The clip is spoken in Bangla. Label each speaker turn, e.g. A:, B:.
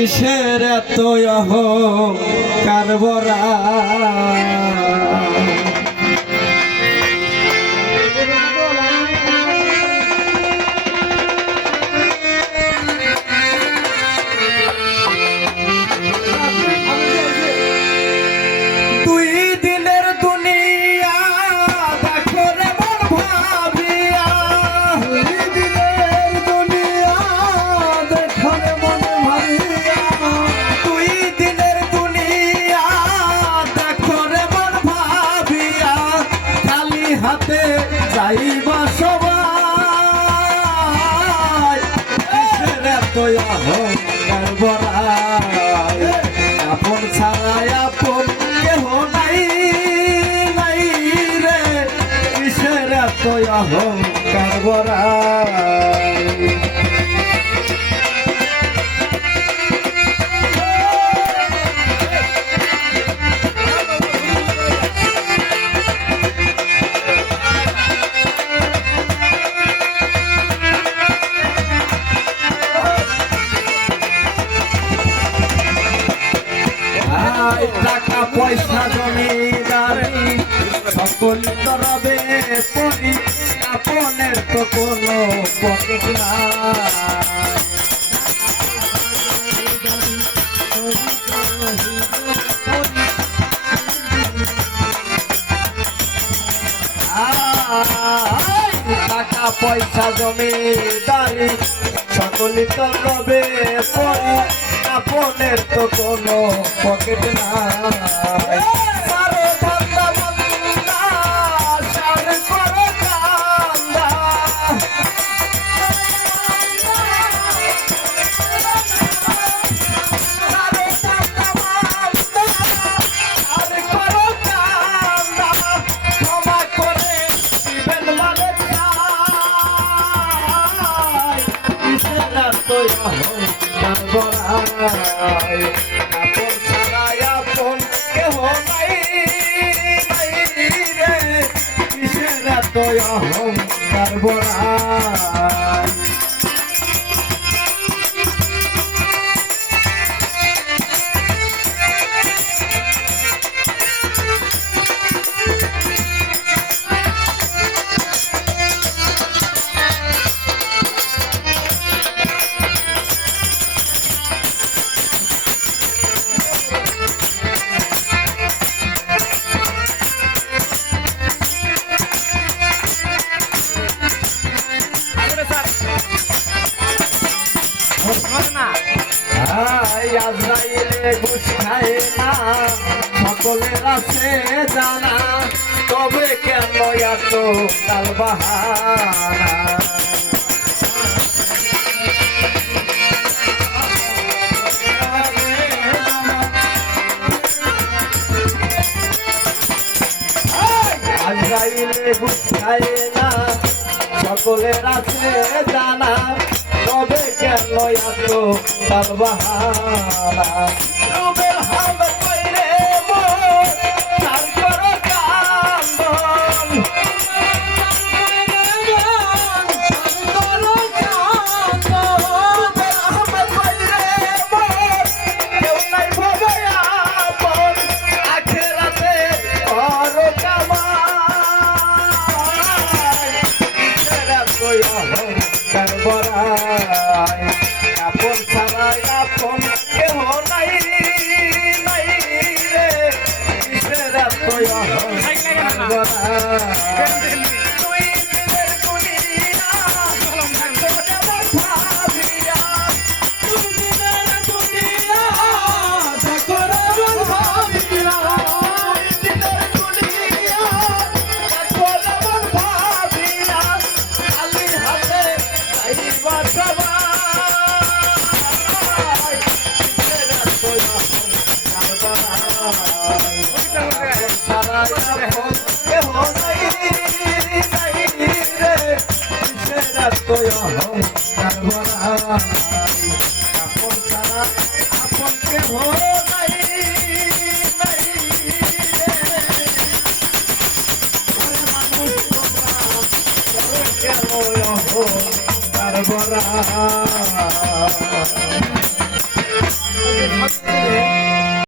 A: কিসের এত কারবরা হাতে যাইবা সবাই। আপন ছাড়াই আপন কেহ নাই নাই রে। কিসের এত অহংকার আই টাকা পয়সা জমিদারি সকল তরবে পরি আপনের তো কোনো পকেট টাকা পয়সা জমিদারি সকলি তো রবে পরি আপনের তো কোনো পকেট নাই। সারে অহংকার বড়াই? ঘুষ না, সকলের আছে জানা, তবে কেন এত কাল বাহানা আজরাইলে ঘুষ খায় না, সকলের আছে জানা তবে কেন এত তার বাহানা? আপন ছাড়াই আপন কেহ নাই নাই রে। কিসের এত অহংকার বড়াই? আপন ছাড়া আপন কেহ নাই, নাই